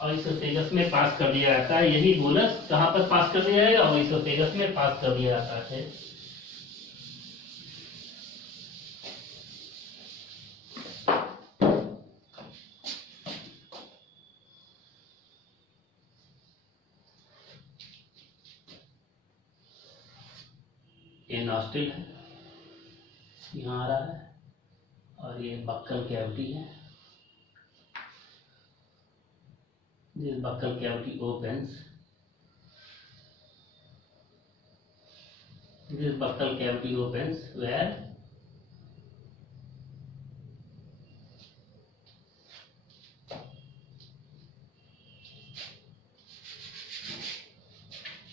Oesophagus में pass कर दिया जाता है। यही बोलस कहाँ पर पास कर दिया जाएगा? ऑइसोफेगस में पास कर दिया जाता है। ये नॉस्ट्रिल है, यहाँ आ रहा है, और ये बक्कल कैविटी है। This buccal cavity opens. This buccal cavity opens where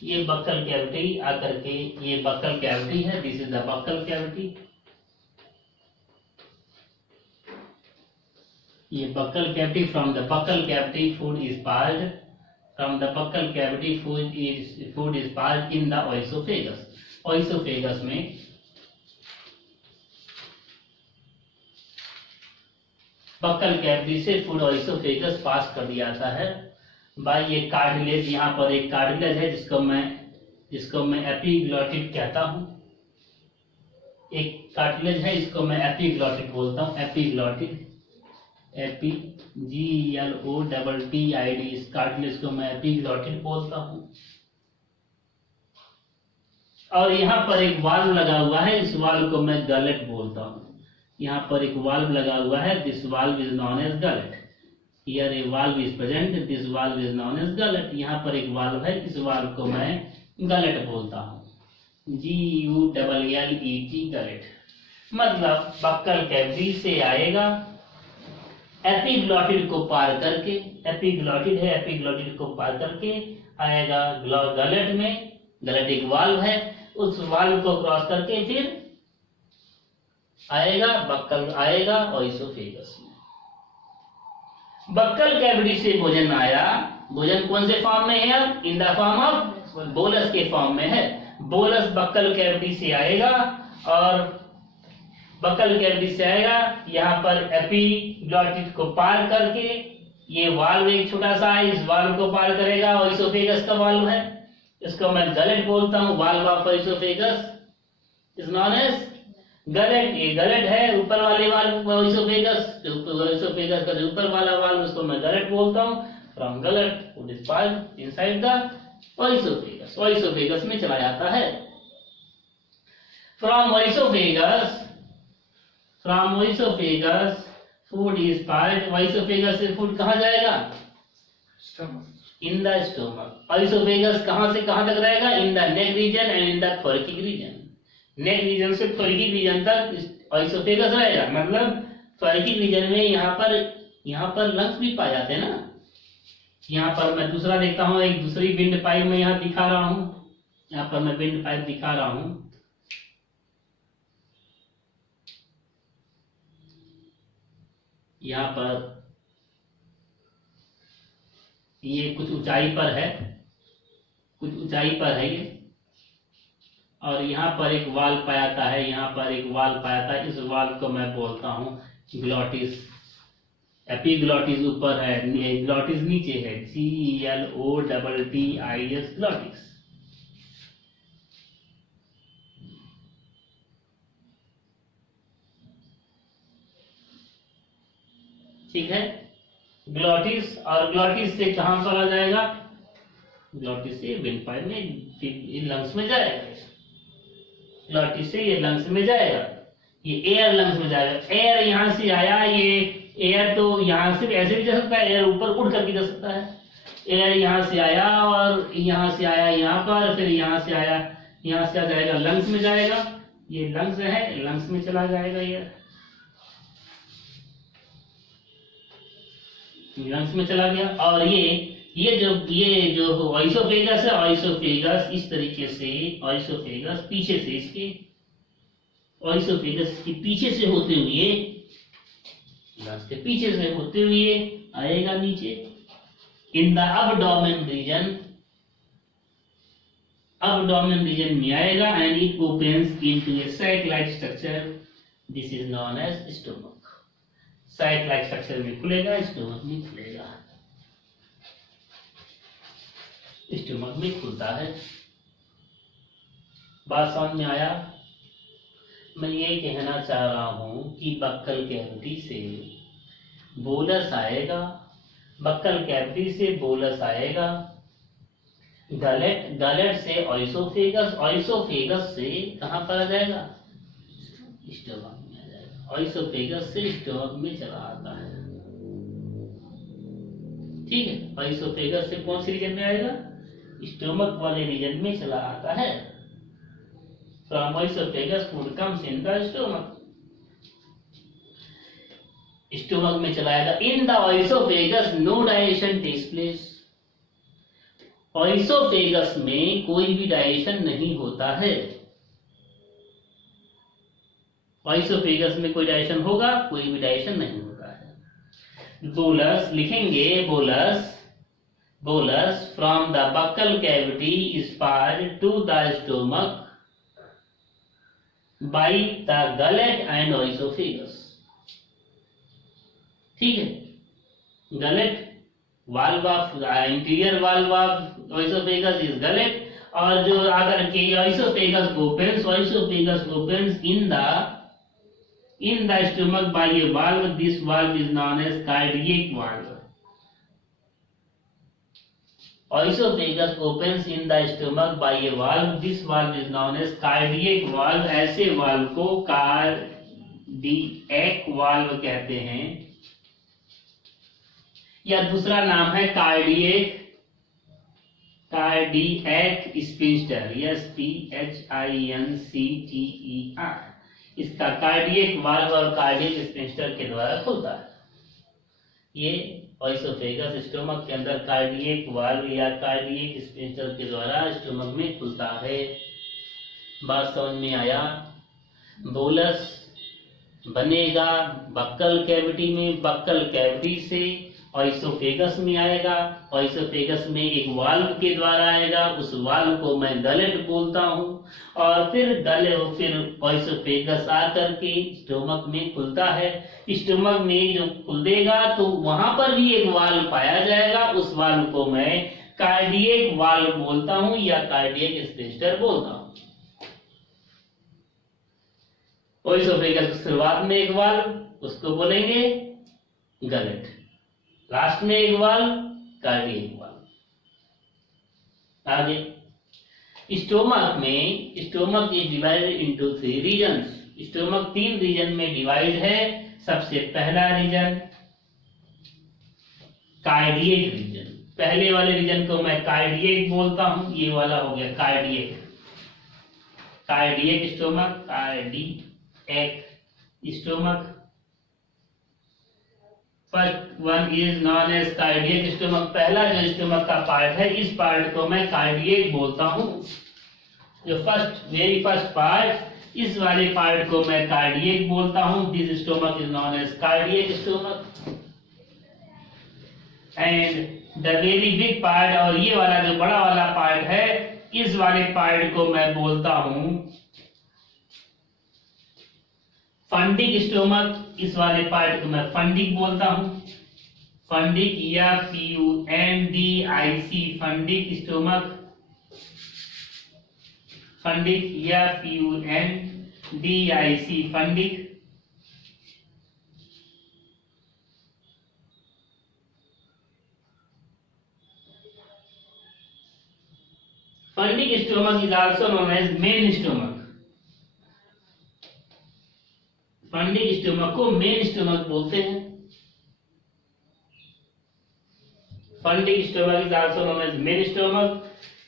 ये बक्कल कैविटी आकर के, ये बक्कल कैविटी है। This is the buccal cavity. ये buccal cavity, from the buccal cavity food is passed, from the buccal cavity food is passed in the oesophagus. Oesophagus में buccal cavity से food oesophagus pass कर दिया जाता है bye ये cartilage. यहाँ पर एक कार्टिलेज है जिसको मैं एपिग्लॉटिड कहता हूँ। एक कार्टिलेज है, इसको मैं एपिग्लॉटिड बोलता हूँ। एपिग्लॉटिड, GLOTTID, इस कार्टिलेज को मैं एपिग्लॉटिड बोलता हूँ। और यहाँ पर एक वाल्व लगा हुआ है, इस वाल्व को मैं गलेट बोलता हूँ। यहाँ पर एक वाल्व लगा हुआ है, this valve is known as gullet. Here a valve is present, this valve is known as gullet. यहाँ पर एक वाल्व है, इस वाल्व को मैं गलेट बोलता हूँ। GULLET, gullet. मतलब बक्कल कैविटी से आएगा, एपिग्लॉटिड को पार करके, एपिग्लॉटिड है, एपिग्लॉटिड को पार करके आएगा गलेट में। गलेट एक वाल्व है, उस वाल्व को क्रॉस करके फिर आएगा बक्कल, आएगा ऑइसोफेगस में। बक्कल कैविटी से भोजन आया। भोजन कौन से फॉर्म में है? अब in the form of bolus के फॉर्म में है। बोलस बक्कल कैविटी से आएगा और बक्कल कैविटी से आएगा, यहाँ पर एपिग्लॉटिड को पार करके, ये वाल्व एक छोटा सा है, इस वाल्व को पार करेगा। ऑइसोफेगस का वाल्व है, इसको मैं गलेट बोलता हूँ। Valve of oesophagus is known as gullet. ये गलेट है, ऊपर वाले वाल्व ऑइसोफेगस, ऑइसोफेगस का जो ऊपर वाला वाल्व, उसको मैं गलेट बोलता हूँ। From gullet food is passed inside the oesophagus. Oesophagus में चला जाता है। From oesophagus food is passed. Oesophagus से फूड कहाँ जाएगा? इन द स्टोमक। ऑइसोफेगस कहाँ से कहाँ तक रहेगा? In the neck region and in the thoracic region. Neck region से थोरैकिक रीजन तक ऑइसोफेगस रहेगा। मतलब थोरैकिक रीजन में यहाँ पर लंग्स भी पाए जाते हैं ना। यहाँ पर मैं दूसरा देखता हूँ, एक दूसरी विंड पाइप में यहाँ दिखा रहा हूँ। यहाँ पर मैं विंड पाइप दिखा रहा हूँ। यहाँ पर ये कुछ ऊंचाई पर है, कुछ ऊंचाई पर है ये, और यहाँ पर एक वाल्व पाया जाता है। यहाँ पर एक वाल्व पाया जाता है, इस वाल्व को मैं बोलता हूँ ग्लॉटिस। एपिग्लॉटिस ऊपर है, ग्लॉटिस नीचे है। GLOTTIS, glottis. ठीक है, ग्लॉटिस। और ग्लॉटिस से कहां चला जाएगा? ग्लॉटिस से विंड पाइप में, फिर लंग्स में जाएगा। ग्लॉटिस से ये लंग्स में जाएगा, ये एयर लंग्स में जाएगा। एयर यहां से आया, ये एयर तो यहां से ऐसे भी जा सकता है, एयर ऊपर उड़ करके जा सकता है। एयर यहां से आया और यहां से आया यहाँ पर, फिर यहां से आया, यहां से आ जाएगा लंग्स में जाएगा। ये लंग्स है, लंग्स में चला जाएगा, ये लंग्स में चला गया। और ये जो ऑइसोफेगस है, ऑइसोफेगस इस तरीके से, ऑइसोफेगस पीछे से, इसके ऑइसोफेगस के पीछे से होते हुए, लंग्स के पीछे से होते हुए आएगा नीचे in the abdomen region. Abdomen region में आएगा and it opens into a sac like structure. This is known as stomach. Sac like structure में खुलेगा, स्टोमक में खुलेगा, स्टोमक में खुलता है। बात समझ में आया? मैं ये कहना चाह रहा हूं कि बक्कल कैविटी से बोलस आएगा, बक्कल कैविटी से बोलस आएगा, गलेट, गलेट से ऑइसोफेगस, ऑइसोफेगस से कहां पर आ जाएगा? स्टोमक में आ जाएगा, ऑइसोफेगस से स्टोमक में चला आता है। ठीक है, ऑइसोफेगस से कौन सी रीजन में आएगा? स्टोमक वाले रीजन में चला आता है। From oesophagus food comes in the stomach, stomach में चलाएगा। In the oesophagus no digestion takes place, oesophagus में कोई भी डाइजेशन नहीं होता है। ऑइसोफेगस में कोई डाइजेशन होगा? कोई भी डाइजेशन नहीं होता है। बोलस लिखेंगे, bolus, bolus from the buccal cavity is passed to the stomach by the gullet and oesophagus. ठीक है, gullet valve of interior valve of oesophagus is gullet, और जो अगर के oesophagus opens in the stomach by a valve, this valve is known as cardiac valve. Oesophagus opens in the stomach by a valve, this valve is known as cardiac valve। ऐसे valve को cardiac valve कहते हैं, या दूसरा नाम है cardiac, cardiac sphincter, SPHINCTER। इसका cardiac valve और कार्डियक स्फिंक्टर के द्वारा खुलता है। ये ऑइसोफेगस स्टोमक के अंदर कार्डियक वाल्व या कार्डियक स्फिंक्टर के द्वारा स्टोमक में खुलता है। बात समझ में आया? बोलस बनेगा बक्कल कैविटी में, बक्कल कैविटी से ऑइसोफेगस में आएगा, ऑइसोफेगस में एक वाल्व के द्वारा आएगा, उस वाल्व को मैं गलेट बोलता हूं, और फिर ऑइसोफेगस आकर के स्टोमक में खुलता है। स्टोमक में जो खुलेगा तो वहां पर भी एक वाल्व पाया जाएगा, उस वाल्व को मैं कार्डियक वाल्व बोलता हूं या कार्डियक स्फिंक्टर बोलता हूं। ऑइसोफेगस की शुरुआत में एक वाल्व, उसको बोलेंगे गलेट, लास्ट में एक वाल्व कार्डियक वाल्व। आगे स्टोमक में, stomach is divided into 3 regions. Stomach 3 region में डिवाइड है। सबसे पहला रीजन कार्डियक रीजन, पहले वाले रीजन को मैं कार्डियक बोलता हूं, ये वाला हो गया cardiac, cardiac stomach, cardiac stomach. First one is known as cardiac stomach, पहला जो स्टोमक का पार्ट है इस पार्ट को मैं कार्डियक बोलता हूं। जो वेरी फर्स्ट पार्ट, इस वाले पार्ट को मैं कार्डियक बोलता हूं। This stomach is known as cardiac stomach. And the very big part, और ये वाला जो बड़ा वाला पार्ट है, इस वाले पार्ट को मैं बोलता हूं फंडिक स्टोमक। इस वाले पार्ट को मैं फंडिक बोलता हूं, फंडिक या FUNDIC, फंडिक स्टोमक, फंडिक या FUNDIC, fundic. Fundic stomach is also known as main stomach. Fundic stomach को मेन स्टोमक बोलते हैं। Fundic stomach is also known as main stomach.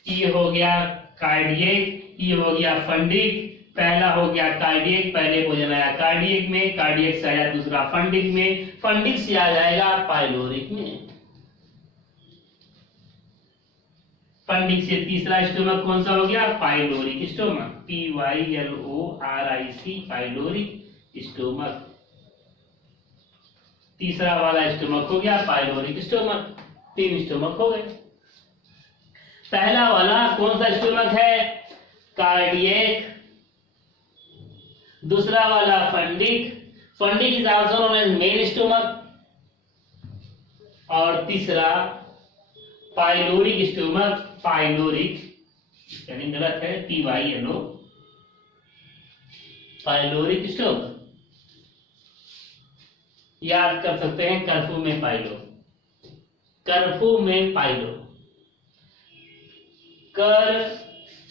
ये हो गया कार्डियक, ये हो गया फंडिक। पहला हो गया कार्डियक, पहले भोजन आया कार्डियक में, कार्डियक से आया दूसरा फंडिक में, फंडिक से आ जाएगा पाइलोरिक में। फंडिक से तीसरा स्टोमक कौन सा हो गया? Pyloric stomach, PYLORIC, pyloric stomach. तीसरा वाला स्टोमक हो गया पाइलोरिक स्टोमक। 3 स्टोमक हो गए। पहला वाला कौन सा स्टोमक है? कार्डियक। दूसरा वाला fundic. Fundic is also known as main stomach. और तीसरा पाइलोरिक स्टोमक, पाइलोरिक स्पेलिंग गलत है, PYLO, पाइलोरिक स्टोमक। याद कर सकते हैं कर्फ्यू में पाइलो, कर्फ्यू में पाइलो, कर्फ्यू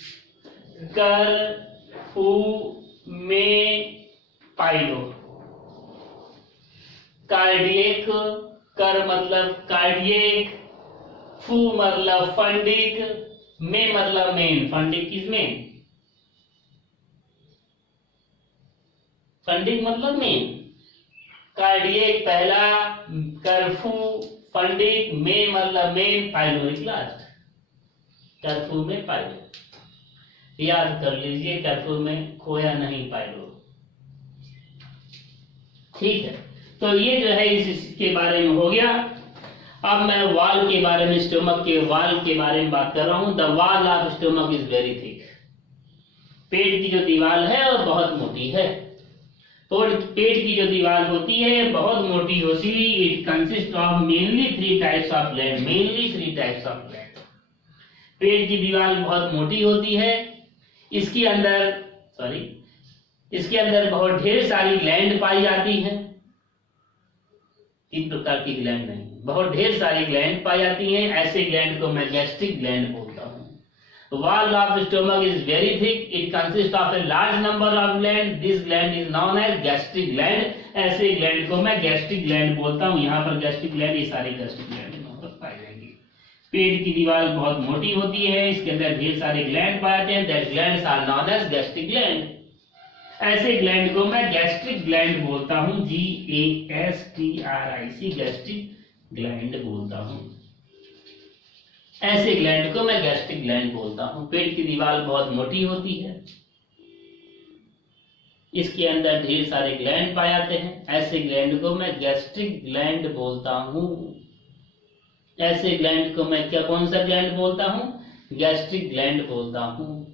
में पाइलो। कार्डियक, कर मतलब कार्डियक, फू मतलब फंडिक, में मतलब main, fundic is main, fundic मतलब मेन। कार्डियक पहला, कर्फ्यू, फंडिक, में मतलब मेन, पाइलोरिक लास्ट। कर्फ्यू में पाइलो, याद कर लीजिए, कर्फ्यू में खोया नहीं पाइलो। ठीक है, तो ये जो है इसके बारे में हो गया। अब मैं वाल के बारे में, स्टोमक के वाल के बारे में बात कर रहा हूं। The wall of stomach is very thick. पेट की जो दीवार है वो बहुत मोटी है। तो पेट की जो दीवार होती है बहुत मोटी होती है। It consist of mainly 3 types of gland, mainly 3 types of gland. पेट की दीवार बहुत मोटी होती है। इसके अंदर बहुत ढेर सारी ग्लैंड पाई जाती हैं। 3 प्रकार की ग्लैंड नहीं, बहुत ढेर सारी ग्लैंड पाई जाती हैं। ऐसे ग्लैंड को मैं गैस्ट्रिक ग्लैंड बोलता हूँ। Wall of stomach is very thick. It consists of a large number of gland. This gland is known as gastric gland. ऐसे ग्लैंड को मैं गैस्ट्रिक ग्लैंड बोलता हूँ। यहाँ पर गैस्ट्रिक ग्लैंड, ये सारी गैस्ट्रिक ग्लैंड यहाँ पर पाई जाएंगी। पेट की दीवार बहुत मोटी होती है, इसके अंदर ढेर सारे ग्लैंड पाए जाते हैं। That glands are known as gastric gland. ऐसे ग्लैंड को मैं गैस्ट्रिक ग्लैंड बोलता हूँ, GASTRIC, गैस्ट्रिक ग्लैंड बोलता हूँ। ऐसे ग्लैंड को मैं गैस्ट्रिक ग्लैंड बोलता हूं। पेट की दीवार बहुत मोटी होती है, इसके अंदर ढेर सारे ग्लैंड पाए जाते हैं। ऐसे ग्लैंड को मैं गैस्ट्रिक ग्लैंड बोलता हूं। ऐसे ग्लैंड को मैं कौन सा ग्लैंड बोलता हूं? गैस्ट्रिक ग्लैंड बोलता हूं।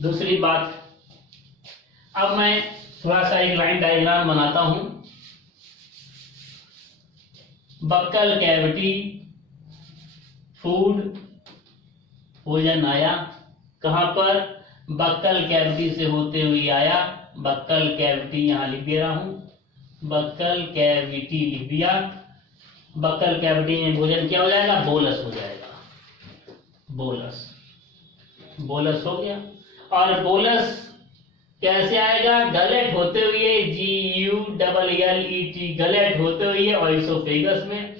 दूसरी बात, अब मैं थोड़ा सा एक लाइन डायग्राम बनाता हूं। बक्कल कैविटी, फूड, भोजन आया कहां पर? बक्कल कैविटी से होते हुए आया। बक्कल कैविटी यहां लिख दे रहा हूं, बक्कल कैविटी लिख दिया। बक्कल कैविटी में भोजन क्या हो जाएगा? बोलस हो जाएगा, बोलस, बोलस हो गया। और बोलस कैसे आएगा? गलेट होते हुए, GULLET, गलेट होते हुए ऑइसोफेगस में,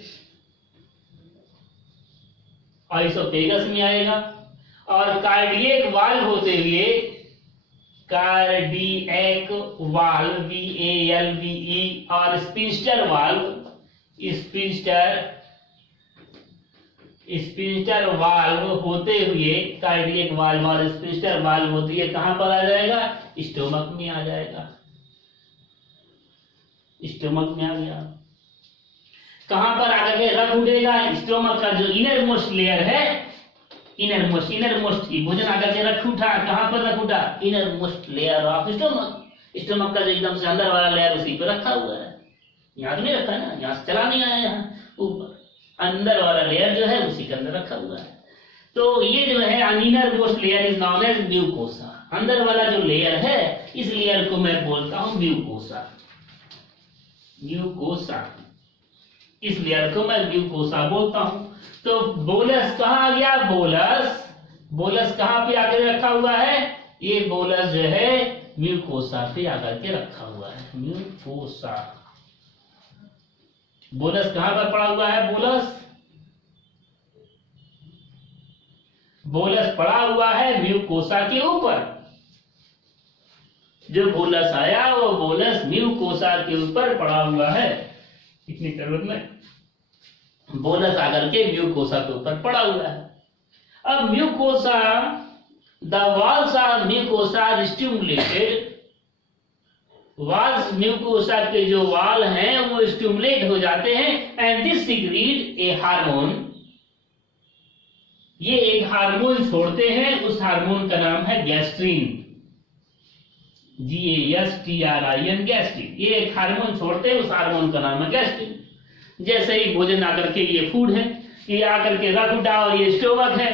ऑइसोफेगस में आएगा। और कार्डियक वाल होते हुए, कार्डियक वाल, VALVE, और स्पिंस्टर वाल्व, स्पिंस्टर वाल्व होते हुए, कार्डियक वाल्व और स्पिंस्टर वाल्व होती है, कहां पर आ जाएगा? स्टोमक में आ जाएगा। स्टोमक में आ गया। कहां पर आकर के रख उठेगा? स्टोमक का जो इनर मोस्ट लेयर है, इनर मोस्ट की भोजन आकर के रख उठा। कहां पर रख उठा? Inner most layer of stomach. Stomach का जो एकदम से अंदर वाला लेयर उसी पे रखा हुआ है। यहाँ तो नहीं रखा है ना, यहाँ से चला नहीं आया, यहाँ ऊपर अंदर वाला लेयर जो है उसी के अंदर रखा हुआ है। तो ये जो है inner most layer is known as mucosa. अंदर वाला जो लेयर है, इस लेयर को मैं बोलता हूं म्यूकोसा। म्यूकोसा, इस लेयर को मैं म्यूकोसा बोलता हूं। तो बोलस कहां आ गया? बोलस, बोलस कहां पे आकर रखा हुआ है? ये बोलस जो है म्यूकोसा पे आकर के रखा हुआ है, म्यूकोसा। बोलस कहां पर पड़ा हुआ है? बोलस पड़ा हुआ है म्यूकोसा के ऊपर। जो बोलस आया वो बोलस म्यूकोसा के ऊपर पड़ा हुआ है। इतनी जरूरत में बोलस आकर के म्यूकोसा के ऊपर पड़ा हुआ है। अब mucosa, the walls of mucosa stimulated, walls mucosa के जो वाल हैं वो स्टिमुलेट हो जाते हैं। And this secrete a hormone, ये एक हार्मोन छोड़ते हैं, उस हार्मोन का नाम है गैस्ट्रीन। GASTRIN, gastrin. ये एक हार्मोन छोड़ते हैं, उस हार्मोन का नाम है गैस्ट्रिन। जैसे ही भोजन आकर के, ये फूड है, ये आकर के रख उठा, और ये स्टोमक है,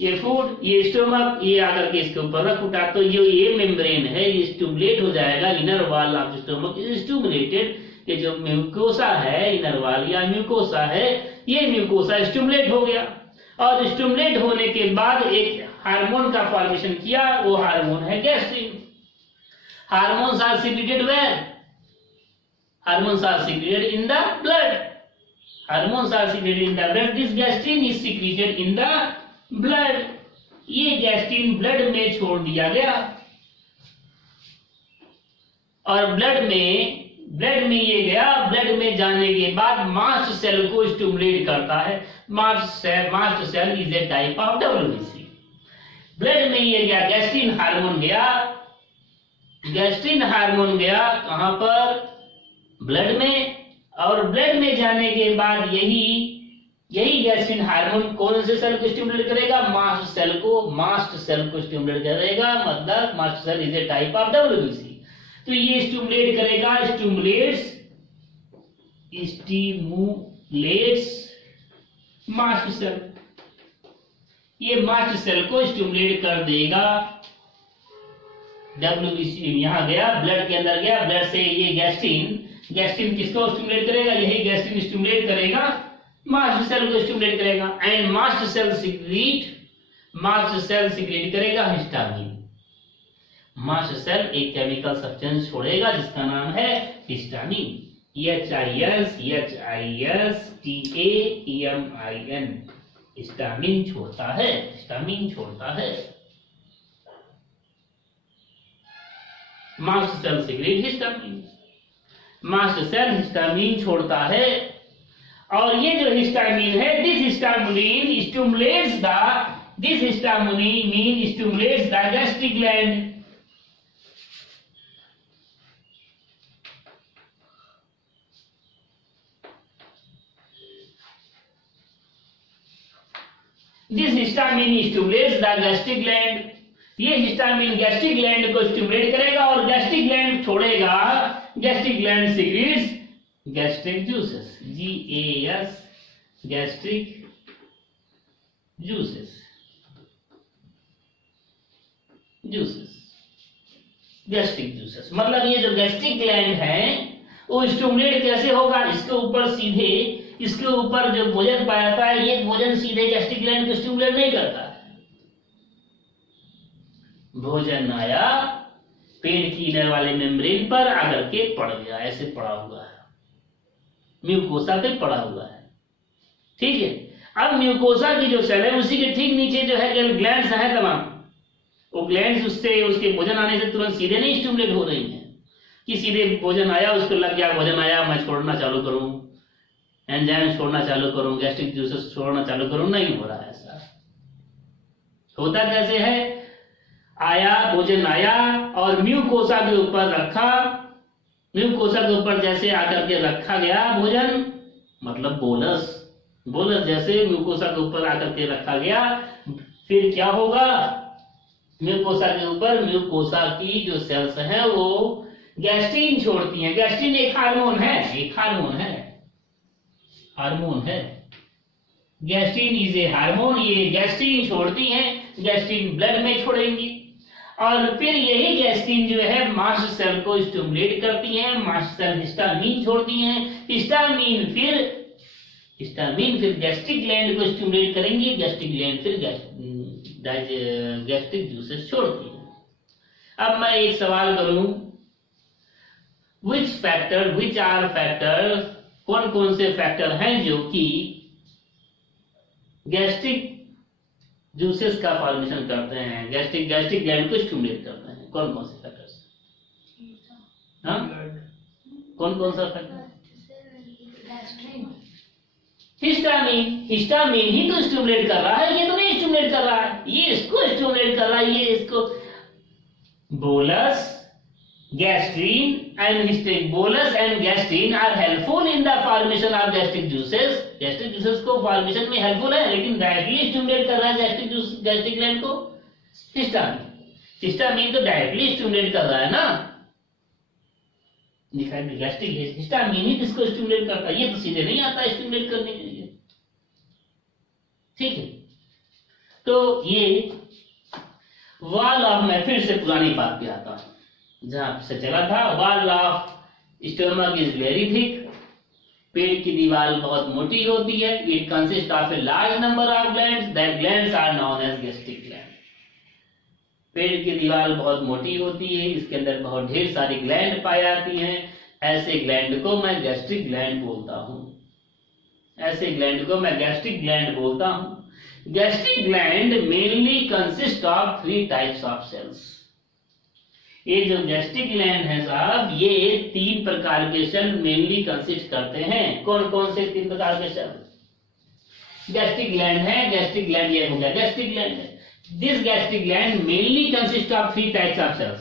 ये फूड, ये स्टोमक, ये आकर के इसके ऊपर रख उठा, तो ये मेम्ब्रेन है, ये स्टिमुलेट हो जाएगा। Inner wall of stomach is stimulated. ये जो म्यूकोसा है, इनर वॉल या म्यूकोसा है, ये म्यूकोसा स्टिमुलेट हो गया, और स्टिमुलेट होने के बाद एक हार्मोन का फॉर्मेशन किया, वो हार्मोन है gastrin. Hormones are secreted where? Hormones are secreted in the blood. Hormones are secreted in the blood. This gastrin is secreted in the blood. ये गैस्ट्रिन ब्लड में छोड़ दिया गया, और ब्लड में ये गया। ब्लड में जाने के बाद मास्ट सेल को स्टिमुलेट करता है। Mast cell is a type of WBC। Blood में ये गया, गैस्ट्रिन हार्मोन गया। गैस्ट्रिन हार्मोन गया कहां पर? ब्लड में। और ब्लड में जाने के बाद यही गैस्ट्रिन हार्मोन कौन से सेल को स्टिमुलेट करेगा? मास्ट सेल को स्टिमुलेट करेगा। मतलब mast cell is a type of WBC। तो ये स्टिमुलेट करेगा, स्टिमुलेट्स मास्ट सेल। ये मास्ट सेल को स्टिमुलेट कर देगा। WBC यहां गया, ब्लड के अंदर गया। ब्लड से ये गैस्ट्रिन किसको स्टिमुलेट करेगा? यही गैस्ट्रिन स्टिमुलेट करेगा, मास्ट सेल को स्टिमुलेट करेगा। एंड मास्ट सेल सीक्रेट करेगा हिस्टामिन। मास्ट सेल एक केमिकल सब्सटेंस छोड़ेगा जिसका नाम है हिस्टामिन। HISTAMIN, हिस्टामिन छोड़ता है। Mast cell secrete histamine. Mast cell histamine छोड़ता है, और ये जो हिस्टामिन है, this histamine stimulates the gastric gland. This histamine stimulates the gastric gland. ये हिस्टामिन गैस्ट्रिक ग्लैंड को स्टिमुलेट करेगा, और गैस्ट्रिक ग्लैंड छोड़ेगा। Gastric gland secretes gastric juices. Gastric juices. मतलब ये जो गैस्ट्रिक ग्लैंड है वो स्टिमुलेट कैसे होगा? इसके ऊपर जो भोजन पाया जाता है, ये भोजन सीधे गैस्ट्रिक ग्लैंड को स्टिमुलेट नहीं करता। भोजन आया, पेट की इनर वाले मेम्ब्रेन पर आकर के पड़ गया, ऐसे पड़ा हुआ है, म्यूकोसा पे पड़ा हुआ है। ठीक है। अब म्यूकोसा की जो सेल है, उसी के ठीक नीचे जो है ग्लैंड्स है तमाम। वो ग्लैंड्स उसके भोजन आने से तुरंत सीधे नहीं स्टिमुलेट हो रही हैं कि सीधे भोजन आया, उसको लग गया भोजन आया, मैं छोड़ना चालू करूं, एंजाइम छोड़ना चालू करूं, गैस्ट्रिक जूसेस छोड़ना चालू करूं। नहीं हो रहा है ऐसा। होता कैसे है? भोजन आया और म्यूकोसा के ऊपर रखा। म्यूकोसा के ऊपर जैसे आकर के रखा गया भोजन, मतलब बोलस जैसे म्यूकोसा के ऊपर आकर के रखा गया, फिर क्या होगा? म्यूकोसा के ऊपर म्यूकोसा की जो सेल्स हैं वो गैस्ट्रिन छोड़ती हैं। गैस्ट्रिन एक हार्मोन है। Gastrin is a hormone. ये गैस्ट्रिन छोड़ती हैं, गैस्ट्रिन ब्लड में छोड़ेंगी, और फिर यही गैस्ट्रिन जो है मास्ट सेल को स्टिमुलेट करती है। मास्ट सेल हिस्टामिन छोड़ती हैं। हिस्टामिन फिर गैस्ट्रिक ग्लैंड को स्टिमुलेट करेंगी। गैस्ट्रिक ग्लैंड फिर गैस्ट्रिक जूसेस छोड़ती है। अब मैं एक सवाल करूं, विच आर फैक्टर, कौन कौन से फैक्टर हैं जो कि गैस्ट्रिक जूसेस का फॉर्मेशन करते हैं, गैस्ट्रिक ग्लैंड को स्टिमुलेट करते हैं? कौन कौन से फैक्टर्स? कौन सा फैक्टर? हिस्टामिन ही तो स्टिमुलेट कर रहा है, ये तो नहीं स्टिमुलेट कर रहा है, ये इसको स्टिमुलेट कर रहा है, ये इसको। Bolus and gastrin are helpful in the formation of gastric juices. Gastric juices को फॉर्मेशन में हेल्पफुल है, लेकिन डायरेक्टली स्टिमुलेट कर रहा है गैस्ट्रिक ग्लैंड को हिस्टामिन। हिस्टामिन तो डायरेक्टली स्टिमुलेट कर रहा है ना, गैस्ट्रिक हिस्टामिन ही किसको स्टिमुलेट करता है, ये तो सीधे नहीं आता स्टिमुलेट करने के लिए। ठीक है, तो ये वॉल ऑफ, मैं फिर से पुरानी बात पे आता हूं जहां से चला था। Wall of stomach is very thick, पेट की दीवार बहुत मोटी होती है। It consist of a large number of glands, that glands are known as gastric gland. पेट की दीवार बहुत मोटी होती है, इसके अंदर बहुत ढेर सारी ग्लैंड पाई जाती हैं। ऐसे ग्लैंड को मैं गैस्ट्रिक ग्लैंड बोलता हूं, ऐसे ग्लैंड को मैं गैस्ट्रिक ग्लैंड बोलता हूं। Gastric gland mainly consist of 3 types of cells. ये जो गैस्ट्रिक ग्लैंड है साहब, ये 3 प्रकार के सेल मेनली कंसिस्ट करते हैं। कौन कौन से 3 प्रकार के सेल? गैस्ट्रिक ग्लैंड है, गैस्ट्रिक ग्लैंड ये हो गया गैस्ट्रिक ग्लैंड है। This gastric gland mainly consist of 3 types of cells.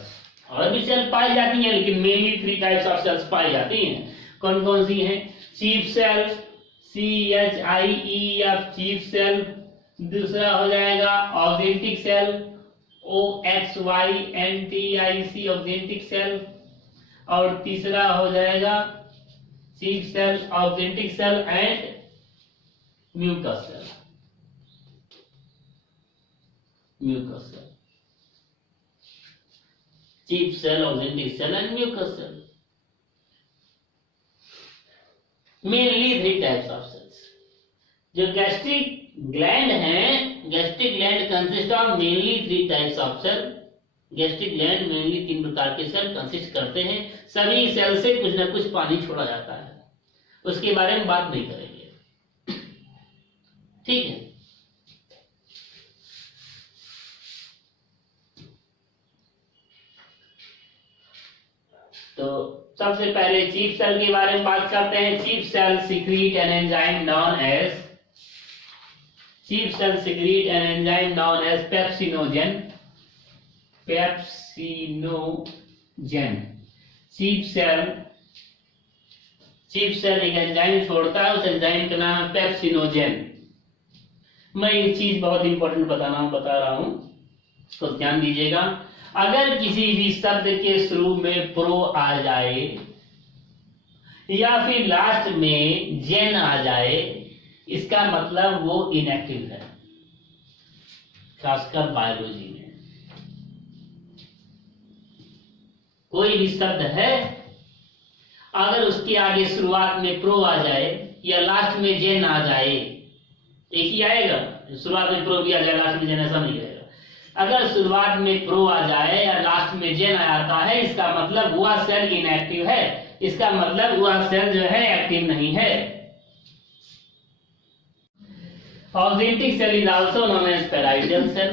और भी सेल पाई जाती हैं लेकिन मेनली 3 टाइप्स ऑफ सेल्स पाई जाती हैं। कौन कौन सी हैं? Chief cell, CHIEF chief cell. दूसरा हो जाएगा oxyntic cell, OXYNTIC oxyntic cell. और तीसरा हो जाएगा chief cell, oxyntic cell and mucus cell. Mucus cell, chief cell, oxyntic cell and mucus cell. Mainly 3 types of cells. जो गैस्ट्रिक ग्लैंड है, gastric gland consist of mainly 3 types of cell. Gastric gland mainly 3 प्रकार के cell consist करते हैं। सभी cell से कुछ ना कुछ पानी छोड़ा जाता है, उसके बारे में बात नहीं करेंगे। ठीक है, तो सबसे पहले चीफ सेल के बारे में बात करते हैं। Chief cell secrete an enzyme known as, chief cell secrete an enzyme known as pepsinogen. Pepsinogen chief cell एक एंजाइम छोड़ता है, उस एंजाइम का नाम है पेप्सिनोजेन। मैं ये चीज बहुत इंपॉर्टेंट बता रहा हूं, तो ध्यान दीजिएगा। अगर किसी भी शब्द के शुरू में प्रो आ जाए या फिर लास्ट में जेन आ जाए, इसका मतलब वो इनएक्टिव है, खासकर बायोलॉजी में। कोई भी शब्द है, अगर उसके आगे शुरुआत में प्रो आ जाए या लास्ट में जेन आ जाए, एक ही आएगा। शुरुआत में प्रो भी आ जाए, लास्ट में जेन, ऐसा नहीं आएगा। अगर शुरुआत में प्रो आ जाए या लास्ट में जेन आता है, इसका मतलब वह सेल इनएक्टिव है, इसका मतलब वह सेल जो है एक्टिव नहीं है। Oxyntic cell is also known as parietal cell.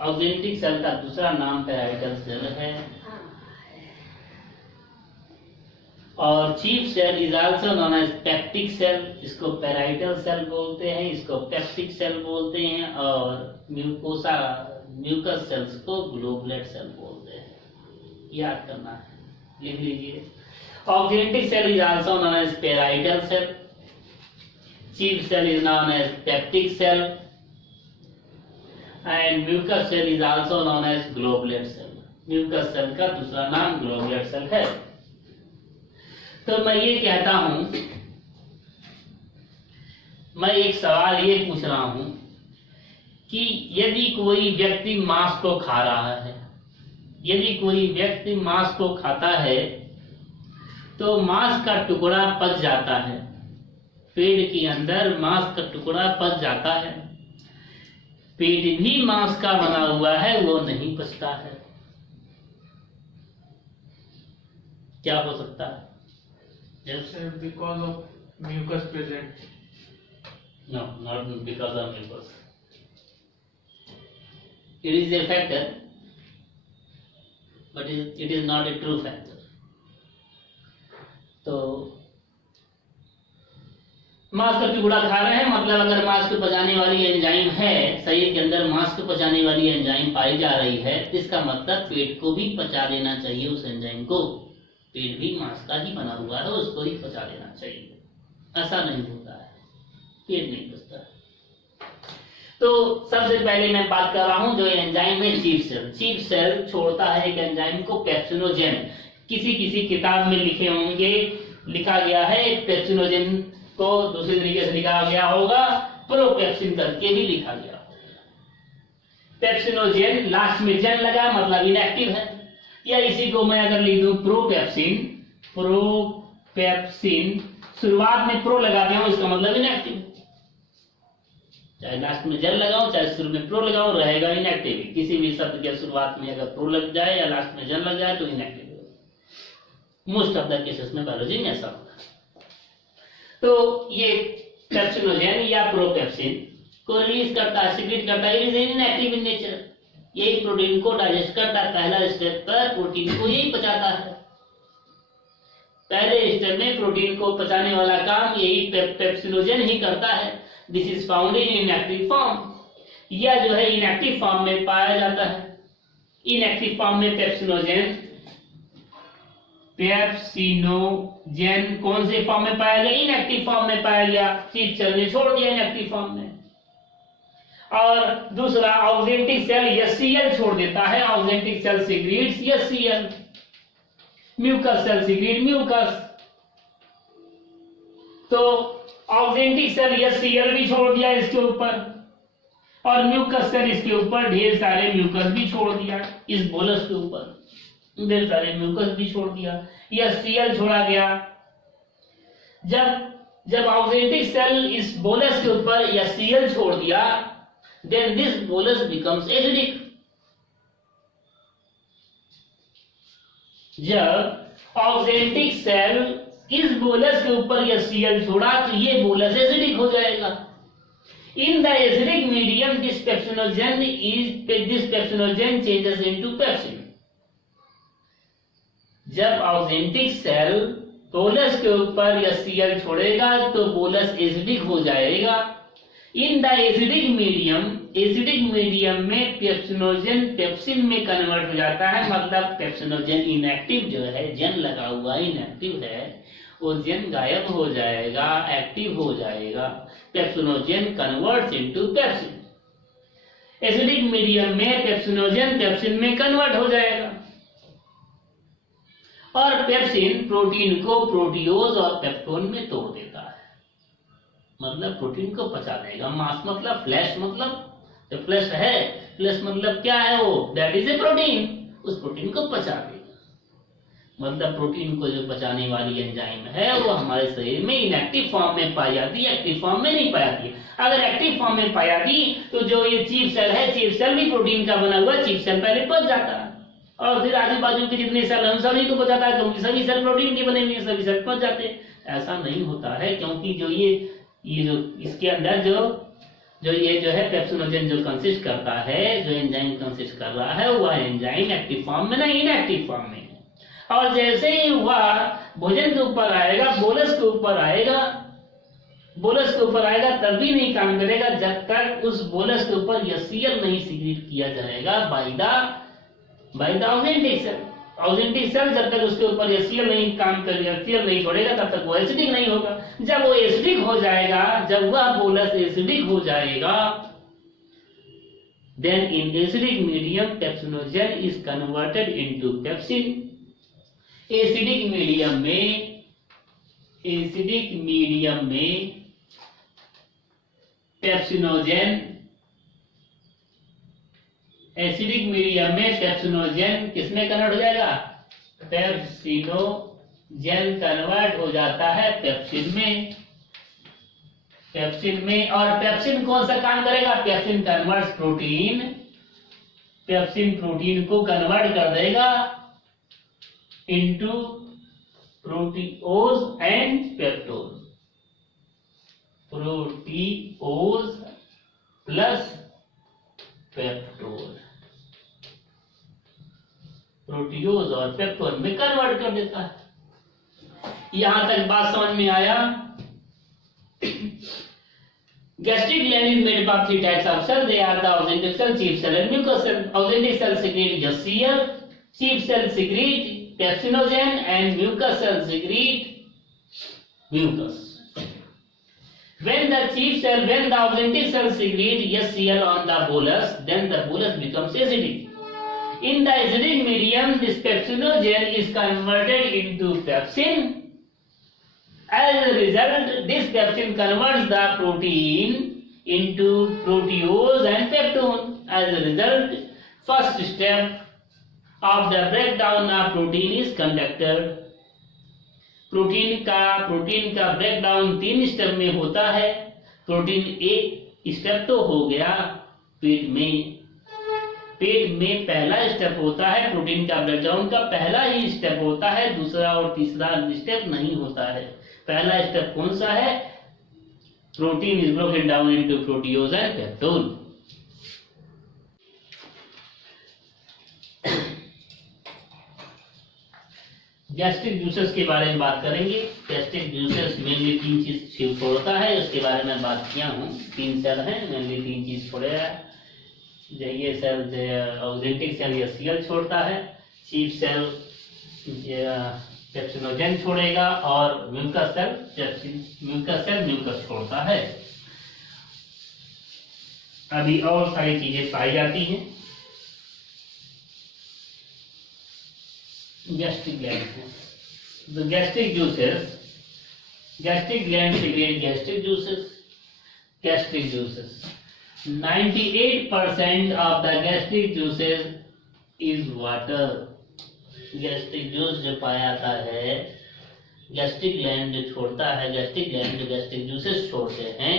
Oxyntic cell का दूसरा नाम पेराइटल सेल है। और chief cell is also known as peptic cell. इसको पेराइटल सेल बोलते हैं, इसको पेप्टिक सेल बोलते हैं। और म्यूकस सेल्स को ग्लोबुलेट सेल बोलते हैं। याद करना है, लिख लीजिए। Oxyntic cell is also known as parietal cell, chief cell is known as peptic cell and mucus cell is also known as goblet cell. Mucus cell का दूसरा नाम ग्लोबुलेट सेल है। तो मैं ये कहता हूं, मैं एक सवाल ये पूछ रहा हूं कि यदि कोई व्यक्ति मांस को खा रहा है, यदि कोई व्यक्ति मांस को खाता है तो मांस का टुकड़ा पच जाता है, पेट के अंदर मांस का टुकड़ा पच जाता है। पेट भी मांस का बना हुआ है, वो नहीं पचता है। क्या हो सकता है? Yes, because of mucus present. No, not because of mucus. It is a factor, but it is not a true factor. तो मांस का टुकड़ा खा रहे हैं, मतलब अगर मांस को पचाने वाली एंजाइम है, शरीर के अंदर मांस को पचाने वाली एंजाइम पाई जा रही है, तो इसका मतलब पेट को भी पचा देना चाहिए उस एंजाइम को। पेट भी मांस का ही बना हुआ है, उसको ही पचा देना चाहिए। ऐसा नहीं होता है, पेट नहीं पचता है। तो सबसे पहले मैं बात कर रहा हूं जो एंजाइम है चीफ सेल छोड़ता है एक एंजाइम को पेप्सिनोजेन। किसी किसी किताब में लिखे होंगे, लिखा गया है पेप्सिनोजेन को दूसरे तरीके से लिखा गया होगा, प्रोपेप्सिन करके भी लिखा गया। पेप्सिनोजेन लास्ट में जेन लगा मतलब इनएक्टिव है, या इसी को मैं अगर लिख दूं प्रोपेप्सिन शुरुआत में प्रो लगाते हूं इसका मतलब इनएक्टिव। चाहे लास्ट में जेल लगाओ चाहे शुरू में प्रो लगाओ रहेगा इनएक्टिव। किसी भी शब्द के शुरुआत में अगर प्रो लग जाए या लास्ट में जेल लग जाए तो इनएक्टिव होगा। मोस्ट ऑफ द केसेस में बायोलॉजी में ऐसा होगा। तो ये पेप्सिनोजेन या प्रोपेप्सिन को रिलीज करता है, सिक्रीट करता है, it is inactive in nature. यही प्रोटीन को डाइजेस्ट करता है। पहला स्टेप पर प्रोटीन को यही पचाता है। पहले स्टेप में प्रोटीन को पचाने वाला काम यही पेप्सिनोजेन ही करता है। This is found in inactive form. यह जो है इनएक्टिव फॉर्म में पाया जाता है। इनएक्टिव फॉर्म में पेप्सिनोजेन कौन से फॉर्म में पाया गया? इनएक्टिव फॉर्म में पाया गया। चीफ सेल ने छोड़ दिया इनएक्टिव फॉर्म में। और दूसरा ऑक्जेंटिक सेल एचसीएल छोड़ देता है। Oxyntic cell secretes HCl. Mucus cell secrete mucus. तो ऑक्जेंटिक सेल एचसीएल भी छोड़ दिया इसके ऊपर, और म्यूकस सेल इसके ऊपर ढेर सारे म्यूकस भी छोड़ दिया। इस बोलस के ऊपर ढेर सारे म्यूकस भी छोड़ दिया। एचसीएल छोड़ा गया। जब ऑक्जेंटिक सेल इस बोलस के ऊपर एचसीएल छोड़ दिया, then this bolus becomes acidic। जब ऑक्जेंटिक सेल इस बोलस के ऊपर एचसीएल छोड़ा तो ये बोलस एसिडिक हो जाएगा। In the acidic medium, this pepsinogen changes into pepsin। जब ऑक्जेंटिक सेल बोलस के ऊपर एचसीएल छोड़ेगा तो बोलस एसिडिक हो जाएगा। इन द एसिडिक मीडियम में पेप्सिनोजेन पेप्सिन में कन्वर्ट हो जाता है। मतलब पेप्सिनोजेन इनएक्टिव जो है, जेन लगा हुआ इनएक्टिव है, वो जेन गायब हो जाएगा, एक्टिव हो जाएगा। Pepsinogen converts into pepsin. Acidic medium में पेप्सिनोजेन पेप्सिन में कन्वर्ट हो जाएगा, और पेप्सिन प्रोटीन को प्रोटियोज और पेप्टोन में तोड़ देता है। मतलब प्रोटीन को पचा देगा। मास मतलब फ्लैश, मतलब जो फ्लैश है, फ्लैश मतलब क्या है? वो दैट इज ए प्रोटीन। उस प्रोटीन को पचा देगा। मतलब प्रोटीन को जो पचाने वाली एंजाइम है वो हमारे शरीर में इनएक्टिव फॉर्म में पाई जाती है, एक्टिव फॉर्म में नहीं पाई जाती है। अगर एक्टिव फॉर्म में पाई जाती तो जो ये चीफ सेल है, चीफ सेल भी प्रोटीन का बना हुआ, चीफ सेल पहले पच जाता है, और फिर आजू बाजू के जितने सेल हम सभी को पचाता है, क्योंकि सभी सेल प्रोटीन के बने हुए हैं, सभी सेल पच जाते हैं। ऐसा नहीं होता है, क्योंकि जो ये जो इसके अंदर जो ये जो है पेप्सिनोजेन जो कंसिस्ट करता है, जो एंजाइम कंसिस्ट कर रहा है, वह एंजाइम एक्टिव फॉर्म में नहीं, इनएक्टिव फॉर्म में है। और जैसे ही वह भोजन के ऊपर आएगा, बोलस के ऊपर आएगा, बोलस के ऊपर आएगा तब भी नहीं काम करेगा जब तक उस बोलस के ऊपर एचसीएल नहीं सिक्रीट किया जाएगा by the oxyntic cell. Oxyntic cell जब तक उसके ऊपर एचसीएल नहीं काम करेगा, एचसीएल नहीं छोड़ेगा, तब तक वो एसिडिक नहीं होगा। जब वो एसिडिक हो जाएगा, जब वह बोलस एसिडिक हो जाएगा, then in acidic medium pepsinogen is converted into pepsin। Acidic medium में पेप्सिनोजेन, एसिडिक मीडियम में पेप्सिनोजेन किसमें कन्वर्ट हो जाएगा? पेप्सिनोजेन कन्वर्ट हो जाता है पेप्सिन में। और पेप्सिन कौन सा काम करेगा? Pepsin converts protein. Pepsin protein को कन्वर्ट कर देगा into proteose and peptose। proteose plus पेप्टोज, प्रोटियोज और पेप्टोन में कन्वर्ट कर देता है। यहां तक बात समझ में आया? Gastric gland is made up of 3 types of cells. They are the auxiliary cell, chief cell, and mucous cell. Auxiliary cell secrete HCl, chief cell secrete pepsinogen, and mucous cell secrete mucus। When the augmented cell secrete HCl on the bolus, then the bolus becomes acidic. In the acidic medium, this pepsinogen is converted into pepsin. As a result, this pepsin converts the protein into proteose and peptone. As a result, first step of the breakdown of protein is conducted. Protein का breakdown 3 step में होता है. Protein एक step तो हो गया पेट में पहला स्टेप होता है. प्रोटीन का ब्रेकडाउन का पहला ही स्टेप होता है, दूसरा और तीसरा स्टेप नहीं होता है. पहला स्टेप कौन सा है? Protein is broken down into proteose and peptone. Gastric juices के बारे में बात करेंगे. गैस्ट्रिक जूसेस मेनली 3 चीज छोड़ता है, उसके बारे में बात किया हूँ. 3 सेल हैं, मेनली 3 चीज छोड़ेगा. ये सेल ऑक्जेंटिक सेल HCl छोड़ता है, चीफ सेल पेप्सिनोजेन छोड़ेगा और म्यूकस सेल म्यूकस छोड़ता है. अभी और सारी चीजें पाई जाती हैं. gastric gland. The gastric gland secrete gastric juices. 98% of the gastric juices is water. Gastric juice जो पाया जाता है, gastric gland जो छोड़ता है, gastric gland जो gastric juices छोड़ते हैं,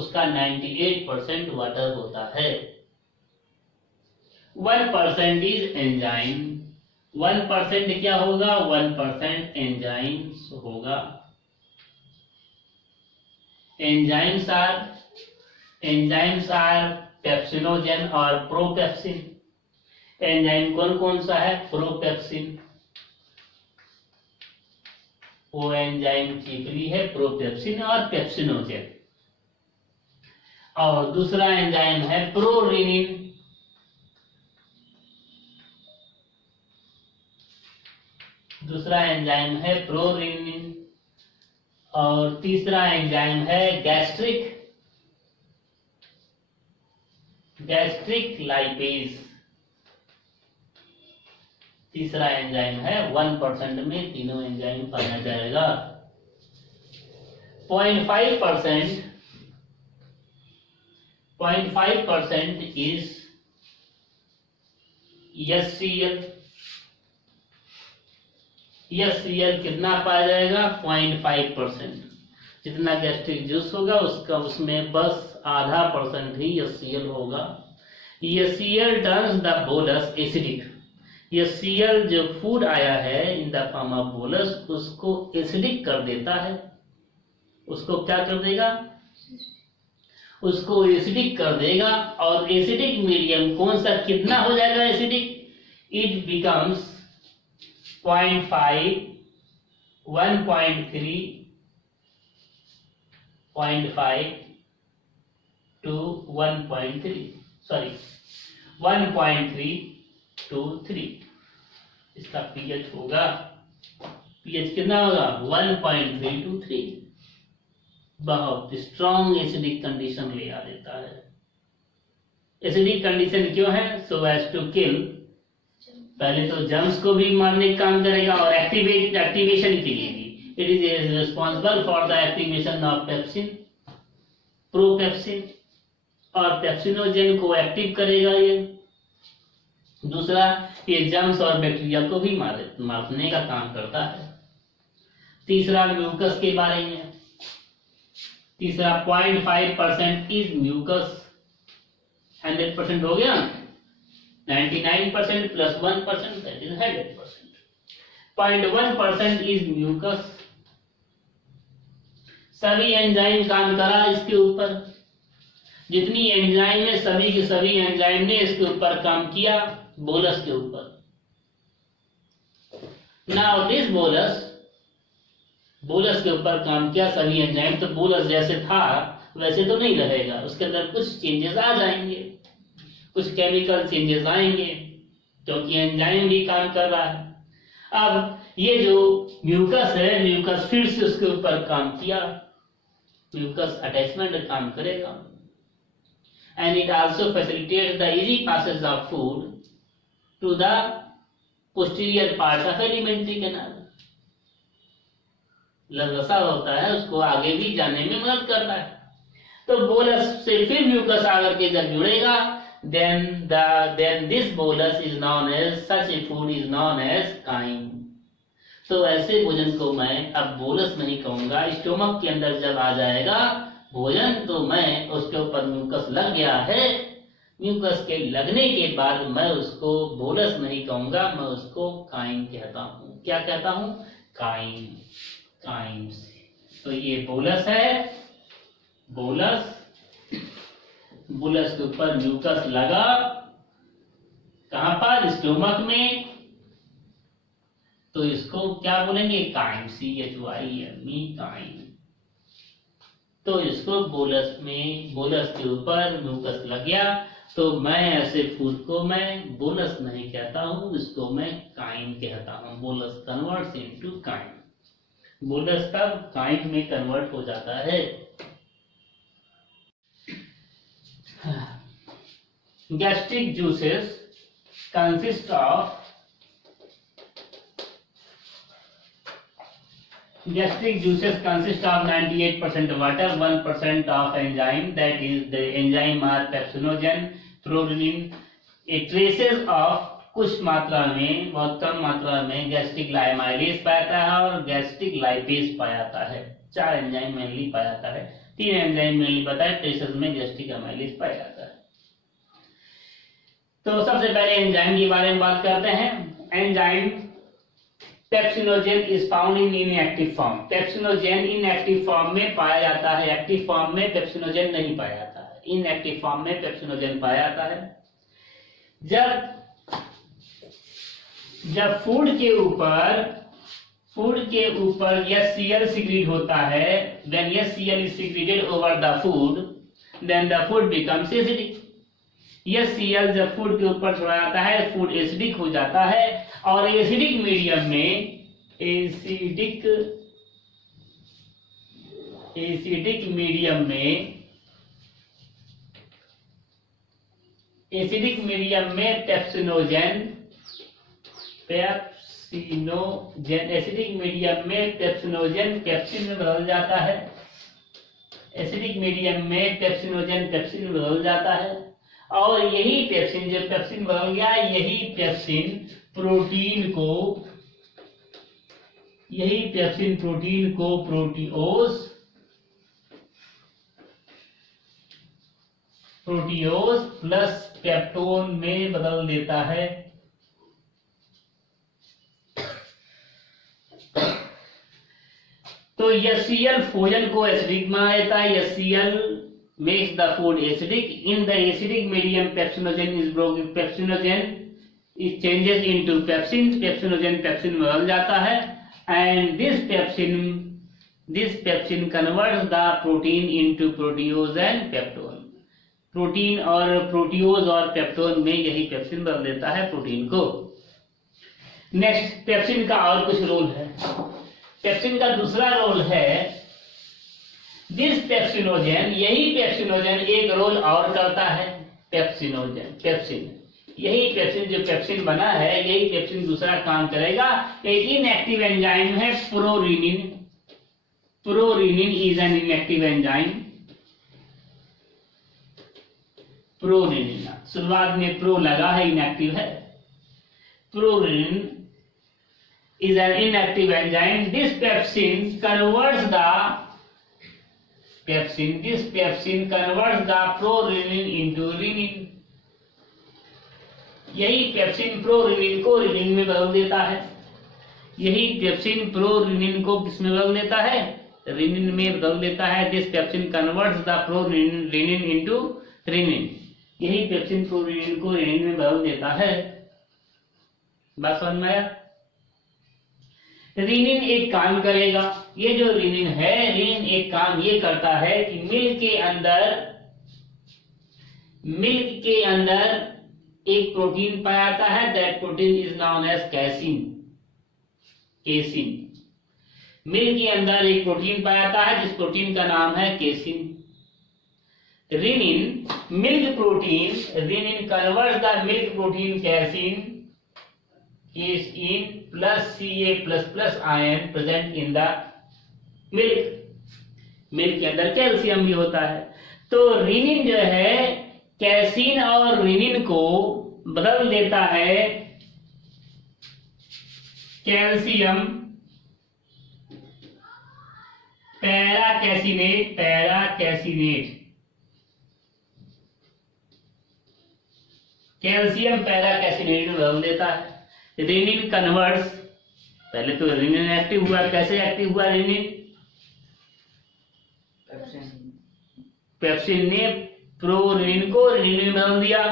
उसका 98% water होता है. 1% is enzyme. 1% क्या होगा? 1% एंजाइम्स होगा. एंजाइम्स आर पेप्सिनोजेन और प्रोपेप्सिन. एंजाइम कौन कौन सा है? प्रोपेप्सिन. वो एंजाइम चिपली है प्रोपेप्सिन और पेप्सिनोजेन. और दूसरा एंजाइम है प्रोरीनिन. दूसरा एंजाइम है प्रोरीनिन. और तीसरा एंजाइम है गैस्ट्रिक लाइपेज. तीसरा एंजाइम है. 1% में तीनों एंजाइम पाया जाएगा. 0.5% इज HCl. HCl कितना पाया जाएगा? 0.5%. जितना गैस्ट्रिक जूस होगा उसमें बस आधा % ही HCl होगा. HCl turns the bolus acidic. HCl जो फूड आया है in the form of bolus, उसको एसिडिक कर देता है. उसको क्या कर देगा? उसको एसिडिक कर देगा. और एसिडिक मीडियम कौन सा कितना हो जाएगा acidic? It becomes 0.5, 1.3, 0.5 to 1.3. Sorry, 1.3 to 3. इसका pH होगा. pH कितना होगा? 1.3 to 3. बहुत स्ट्रॉन्ग एसिडिक कंडीशन ले आ देता है. एसिडिक कंडीशन क्यों है? So as to kill. पहले तो जर्म्स को भी मारने का काम करेगा और एक्टिवेशन के लिए भी. It is responsible for the activation of pepsin, propepsin और पेप्सिनोजेन को एक्टिव करेगा ये. दूसरा, ये जर्म्स और बैक्टीरिया को भी मारने का काम करता है. तीसरा, म्यूकस के बारे में. तीसरा 0.5% इज म्यूकस. 100% हो गया. 99% plus 1% that is 100%. 0.1% is mucus. सभी एंजाइम काम करा इसके ऊपर. जितनी एंजाइम है सभी के सभी एंजाइम ने इसके ऊपर काम किया, बोलस के ऊपर. नाउ दिस बोलस के ऊपर काम किया सभी एंजाइम. तो बोलस जैसे था वैसे तो नहीं रहेगा, उसके अंदर कुछ चेंजेस आ जाएंगे, कुछ केमिकल चेंजेस आएंगे क्योंकि एंजाइम भी काम कर रहा है. अब ये जो म्यूकस है, म्यूकस फिर से उसके ऊपर काम किया. म्यूकस अटैचमेंट काम करेगा। And it also facilitate the easy passage of food to the posterior part of alimentary canal. लसलसा होता है उसको आगे भी जाने में मदद करता है। तो बोलस से फिर म्यूकस आकर के जब जुड़ेगा, then this bolus is known as, such a food is known as chyme। तो ऐसे भोजन को मैं अब बोलस नहीं कहूंगा। स्टोमक के अंदर जब आ जाएगा भोजन तो मैं उसके ऊपर म्यूकस लग गया है, म्यूकस के लगने के बाद मैं उसको बोलस नहीं कहूंगा, मैं उसको काइम कहता हूँ। क्या कहता हूँ? काइम। काइम से तो ये बोलस है। बोलस, बोलस के ऊपर म्यूकस लगा, कहां पर? स्टोमक में, तो इसको क्या बोलेंगे? काइम। CHYME, crime. तो इसको बोलस में, बोलस के ऊपर म्यूकस लग गया तो मैं ऐसे फूड को मैं बोलस नहीं कहता हूं, इसको मैं काइम कहता हूं। Bolus converts into chyme. Bolus तब काइम में कन्वर्ट हो जाता है। Gastric juices consist of 98% water, 1% of enzyme, that is the enzyme are pepsinogen, prorenin, a traces of कुछ मात्रा में, बहुत कम मात्रा में गैस्ट्रिक लाइमाइलेज पाया जाता है और गैस्ट्रिक लाइपेज पाया जाता है। 4 एंजाइम मेनली पाया जाता है, 3 एंजाइम मेनली पता है, ट्रेसेस में गैस्ट्रिक अमाइलेज पाया जाता है। तो सबसे पहले एंजाइम के बारे में बात करते हैं। Enzyme pepsinogen is found in inactive form. Pepsinogen inactive form में पाया जाता है, एक्टिव फॉर्म में पेप्सिनोजेन नहीं पाया जाता है। इनएक्टिव फॉर्म में पेप्सिनोजेन पाया जाता है। जब फूड के ऊपर HCl सिक्रीट होता है, when HCl is secreted over the food, then the food becomes acidic। HCl जब फूड के ऊपर छोड़ा जाता है, फूड एसिडिक हो जाता है और एसिडिक मीडियम में पेप्सिनोजेन पेप्सिन में बदल जाता है। एसिडिक मीडियम में पेप्सिनोजेन पेप्सिन में बदल जाता है और यही पेप्सिन, जो पेप्सिन बदल गया, यही पेप्सिन प्रोटीन को प्रोटियोज प्लस पेप्टोन में बदल देता है। तो HCl भोजन को एसिडिक बना देता है। HCl makes the food acidic. In the acidic medium, pepsinogen is broken. Pepsinogen it changes into pepsin. Pepsinogen pepsin में बदल जाता है and this pepsin converts the protein into proteose and peptone. Protein और प्रोटियोज और peptone में यही pepsin बदल देता है प्रोटीन को। नेक्स्ट, पेप्सिन का और कुछ रोल है। पेप्सिन का दूसरा रोल है दिस पेप्सिनोजेन। यही पेप्सिनोजेन एक रोल और करता है। पेप्सिन यही पेप्सिन, जो पेप्सिन बना है, यही पेप्सिन दूसरा काम करेगा। एक इनएक्टिव एंजाइम है प्रोरीनिन। प्रोरीनिन इज एन इनएक्टिव एंजाइम। प्रोरीनिन, शुरुआत में प्रो लगा है, इनएक्टिव है। प्रोरीनिन is an inactive enzyme. This pepsin converts the prorenin into renin. यही पेप्सिन प्रोरीनिन को रिनिन में बदल देता है। यही पेप्सिन प्रोरीनिन को किसमें बदल देता है? रिनिन में बदल देता है। This pepsin converts the prorennin into rennin. यही पेप्सिन प्रोरीनिन को रिनिन में बदल देता है। बात समझ में आया? रिनिन एक काम करेगा। ये जो रिनिन है, रिनिन एक काम ये करता है कि मिल्क के अंदर एक प्रोटीन पाया जाता है। That protein is known as casein. Milk के अंदर एक प्रोटीन पाया जाता है जिस प्रोटीन का नाम है casein. Rennin, milk protein, rennin converts the milk protein casein casein plus Ca++ ion present in the milk. Milk के अंदर कैल्शियम भी होता है, तो रिनिन जो है कैसीन और रिनिन को बदल देता है कैल्शियम पैराकैसिनेट कैल्शियम पैराकैसिनेट में बदल देता है। रिनिन कन्वर्ट्स, पहले तो रिनिन एक्टिव हुआ, कैसे एक्टिव हुआ रिनिन? पेप्सिन ने प्रोरिनिन को रिनिन में बदल दिया,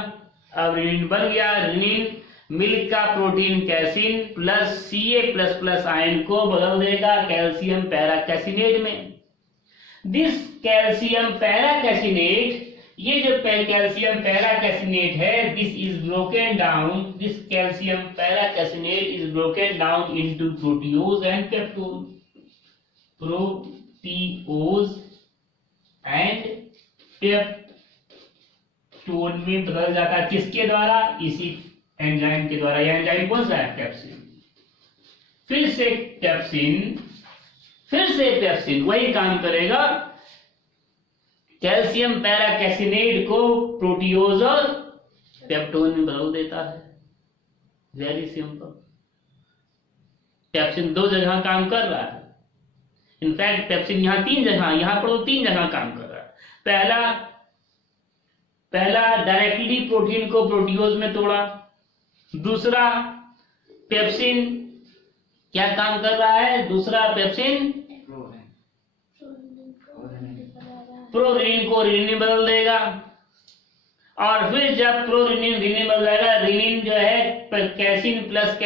अब रिनिन बन गया। रिनिन मिल्क का protein casein plus Ca++ ion को बदल देगा कैल्शियम पैराकैसिनेट में। दिस कैल्शियम पैराकैसिनेट, ये जो कैल्शियम पैराकैसिनेट है, this is broken down, this calcium paracaseinate is broken down into proteose and peptone. Proteose and peptone में बदल जाता है, किसके द्वारा? इसी एंजाइम के द्वारा। यह एंजाइम कौन सा है? पेप्सिन। फिर से पेप्सिन वही काम करेगा, कैल्शियम पैराकैसिनेट को प्रोटियोज और पेप्टोन में बदल देता है। Very simple. पेप्सिन दो जगह काम कर रहा है, इनफैक्ट पेप्सिन यहाँ तीन जगह, यहाँ पर तो तीन जगह काम कर रहा है। पहला डायरेक्टली प्रोटीन को प्रोटियोज में तोड़ा, दूसरा पेप्सिन क्या काम कर रहा है? दूसरा पेप्सिन प्रोरिनिन को रिनिन में बदल देगा, और फिर जब प्रोरिनिन रिनिन बदल जाएगा, रिनिन जो है कैसिन प्लस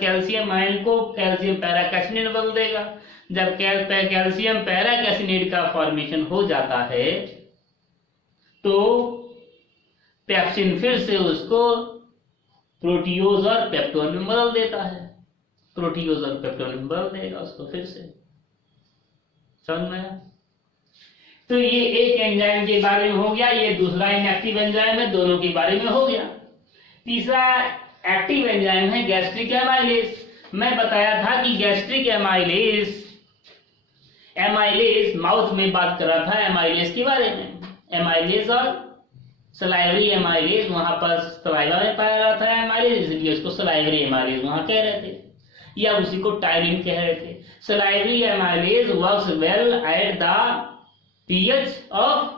कैल्शियम आयन को कैल्शियम पैराकैसिनेट में बदल देगा। जब कैल्शियम पैराकैसिनेट का फॉर्मेशन हो जाता है तो पेप्सिन फिर से उसको प्रोटियोज और पेप्टोन में बदल देता है, प्रोटियोज और पेप्टोन में बदल देगा उसको फिर से। समझ में आया? तो ये एक एंजाइम के बारे में हो गया, ये दूसरा इनएक्टिव एंजाइम है, दोनों के बारे में हो गया। तीसरा एक्टिव एंजाइम है गैस्ट्रिक एमाइलेज। मैं बताया था कि गैस्ट्रिक एमाइलेज माउथ में बात कर रहा था एमाइलेज के बारे में। एमाइलेज और सलाइवरी एमाइलेज, वहां पर सलाइवा में पाया जाता है एमाइलेज, इसलिए उसको सलाइवरी एमाइलेज वहां कह रहे थे, या उसी को टायरिन कह रहे थे। Salivary amylase works well at the pH of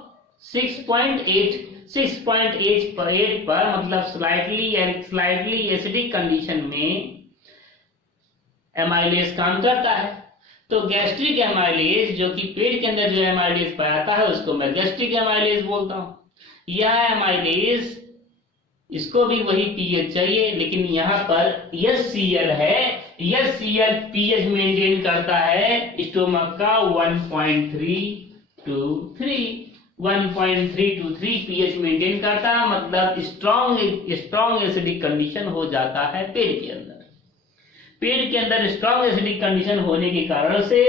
6.8 पर, मतलब स्लाइटली एसिडिक कंडीशन में एमाइलेज काम करता है। तो गैस्ट्रिक एमाइलेज, जो कि पेट के अंदर जो एमाइलेज पाया जाता है, उसको मैं गैस्ट्रिक एमाइलेज बोलता हूं। यह एमाइलेज, इसको भी वही pH चाहिए, लेकिन यहाँ पर HCl है। HCl pH मेंटेन करता है स्टोमक का 1.3 to 3 pH मेंटेन करता है, मतलब स्ट्रॉन्ग एसिडिक कंडीशन हो जाता है पेट के अंदर। पेट के अंदर स्ट्रॉन्ग एसिडिक कंडीशन होने के कारण से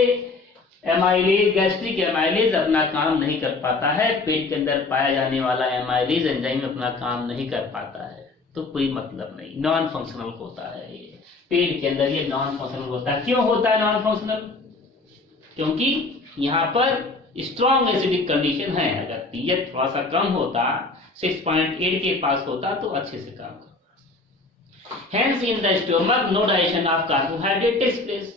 एमाइलेज, गैस्ट्रिक एमाइलेज अपना काम नहीं कर पाता है। पेट के अंदर पाया जाने वाला एमाइलेज एंजाइम अपना काम नहीं कर पाता है, तो कोई मतलब नहीं, नॉन फंक्शनल होता है। ये पेट के अंदर ये नॉन फंक्शनल होता है। क्यों होता है नॉन फंक्शनल? क्योंकि यहाँ पर स्ट्रॉन्ग एसिडिक कंडीशन है। अगर pH थोड़ा सा कम होता, 6.8 के पास होता, तो अच्छे से काम करता। Hence in the stomach no digestion of carbohydrate takes place.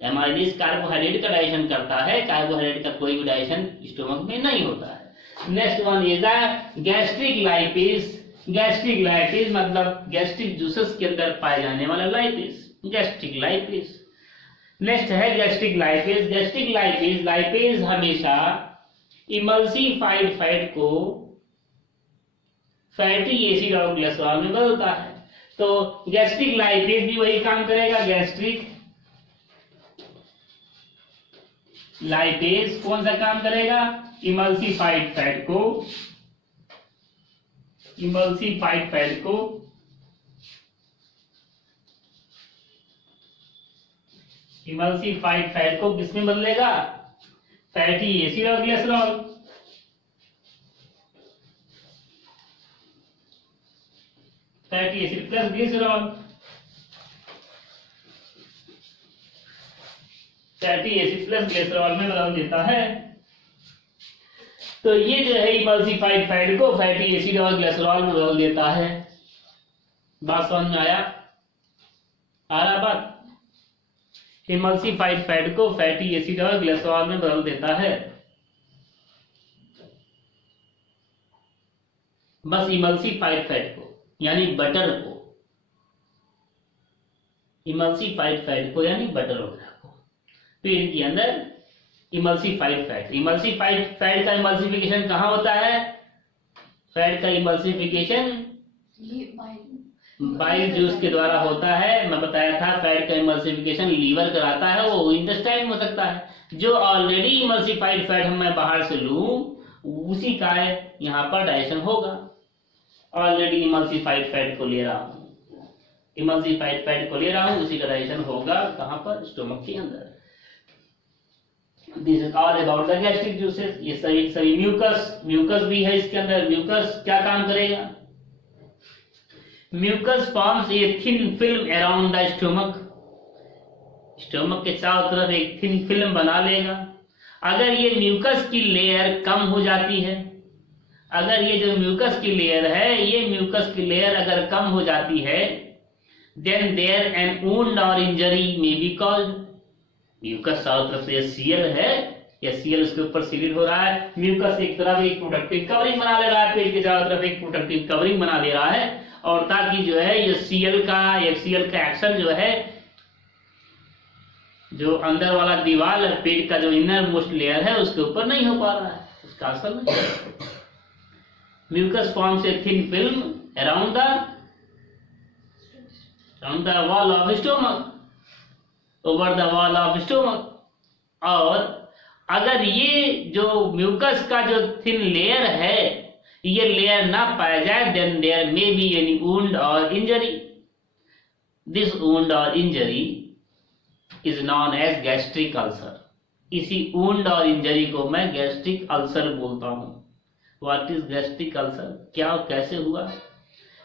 Amylase carbohydrate का डाइजेशन करता है, कार्बोहाइड्रेट का कोई भी डाइजेशन स्टोमक में नहीं होता है। Next one is the gastric lipase. Gastric lipase मतलब गैस्ट्रिक जूसेस के अंदर पाए जाने वाला लाइपेज, गैस्ट्रिक लाइपेज। नेक्स्ट है गैस्ट्रिक लाइपेज। गैस्ट्रिक लाइपेज हमेशा इमल्सिफाइड फैट को फैटी एसिड और ग्लिसरॉल में बदलता है। तो गैस्ट्रिक लाइपेज भी वही काम करेगा। गैस्ट्रिक लाइपेज कौन सा काम करेगा? इमल्सिफाइड फैट को इमल्सिफाइड फैट को किसमें बदलेगा? फैटी एसिड और glycerol. Fatty acid plus glycerol, fatty acid plus glycerol में बदल देता है। तो ये जो है इमल्सिफाइड फैट को फैटी एसिड और ग्लिसरॉल में बदल देता है। बात समझ में आया? आ रहा बात? इमल्सिफाइड फैट को फैटी एसिड और ग्लिसरॉल में बदल देता है। बस इमल्सिफाइड फैट को यानी बटर को, इमल्सिफाइड फैट को यानी बटर वगैरह को पेड़ के अंदर इमल्सिफाइड फैट, इमल्सिफाइड फैट का इमल्सिफिकेशन कहाँ होता है? फैट का इमल्सिफिकेशन बाइल जूस के द्वारा होता है। मैं बताया था फैट का इमल्सिफिकेशन लीवर कराता है, वो इंटेस्टाइन में हो सकता है। जो ऑलरेडी इमल्सिफाइड फैट मैं बाहर से लूं उसी का यहाँ पर डाइजेशन होगा। ऑलरेडी इमल्सिफाइड फैट को ले रहा हूँ, इमल्सिफाइड फैट को ले रहा हूँ, उसी का डाइजेशन होगा कहाँ पर? स्टोमक के अंदर। This is all about the gastric juices. ये सभी म्यूकस भी है इसके अंदर। म्यूकस क्या काम करेगा? Mucus forms a thin film around the stomach. Stomach के चारों तरफ एक थिन फिल्म बना लेगा। अगर ये म्यूकस की लेयर कम हो जाती है, अगर ये जो म्यूकस की लेयर है, ये म्यूकस की लेयर अगर कम हो जाती है, देन देयर एन वुंड और injury may be called. Mucus चारों तरफ से सील है, या सील उसके ऊपर सीलिड हो रहा है। म्यूकस एक तरफ एक प्रोटेक्टिव कवरिंग बना ले रहा है, पेट के चारों तरफ एक प्रोटेक्टिव कवरिंग बना ले रहा है, और ताकि जो है ये सीएल का एक्शन जो है, जो अंदर वाला दीवार है पेट का, जो इनर मोस्ट लेयर है, उसके ऊपर नहीं हो पा रहा है, उसका असर नहीं। Mucus forms a thin film around the wall of stomach, over the wall of stomach. और अगर ये जो म्यूकस का जो थिन लेयर है, ये लेयर ना पाया जाए, then there may be any wound और इंजरी। दिस वुंड और injury is known as gastric ulcer. इसी वुंड और इंजरी को मैं गैस्ट्रिक अल्सर बोलता हूं। What is gastric ulcer? क्या कैसे हुआ?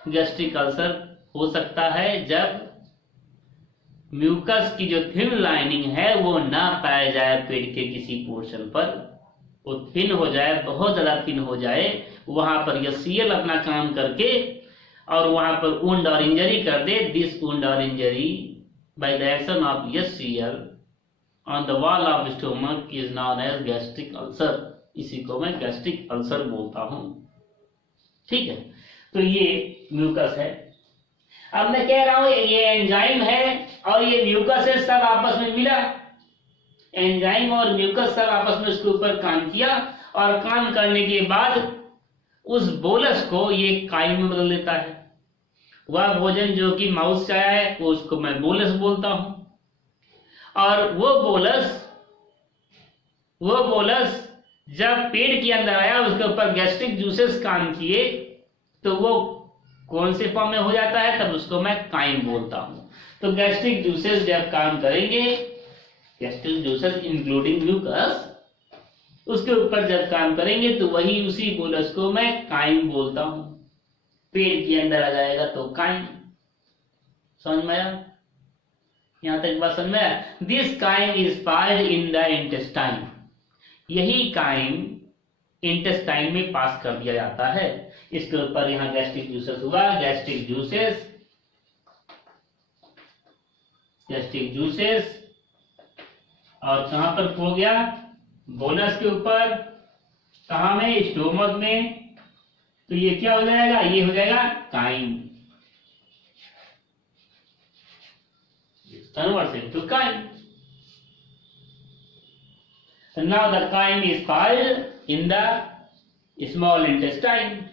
गैस्ट्रिक अल्सर हो सकता है जब म्यूकस की जो थिन लाइनिंग है वो ना पाया जाए पेट के किसी पोर्शन पर, वो थिन हो जाए, बहुत ज्यादा थिन हो जाए, वहां पर यह सीएल अपना काम करके और वहां पर वुंड और इंजरी कर दे। दिस वुंड और injury by the action of HCl on the wall of stomach is known as gastric ulcer. इसी को मैं गैस्ट्रिक अल्सर बोलता हूं। ठीक है, तो ये म्यूकस है। अब मैं कह रहा हूं ये एंजाइम है और ये म्यूकस है, सब आपस में मिला, एंजाइम और म्यूकस सब आपस में उसके ऊपर काम किया, और काम करने के बाद उस बोलस को ये काइम में बदल देता है। वह भोजन जो कि माउस से आया है वो उसको मैं बोलस बोलता हूं, और वो बोलस जब पेट के अंदर आया, उसके ऊपर गैस्ट्रिक जूसेस काम किए, तो वो कौन से फॉर्म में हो जाता है? तब उसको मैं काइम बोलता हूं। तो गैस्ट्रिक जूसेस जब काम करेंगे, गैस्ट्रिक जूसेस इंक्लूडिंग म्यूकस, उसके ऊपर जब काम करेंगे तो वही उसी बोलस को मैं काइम बोलता हूं। पेट के अंदर आ जाएगा तो काइम। समझ में आया? यहां तक बात समझ में आया? This chyme is passed in the intestine. यही काइम इंटेस्टाइन में पास कर दिया जाता है। इसके ऊपर यहां गैस्ट्रिक जूसेस हुआ, गैस्ट्रिक जूसेस और कहां पर खो गया? बोनस के ऊपर। कहां में? स्टोमक में। तो ये क्या हो जाएगा? ये हो जाएगा chyme, converts into chyme. Now the chyme is filed in the small intestine.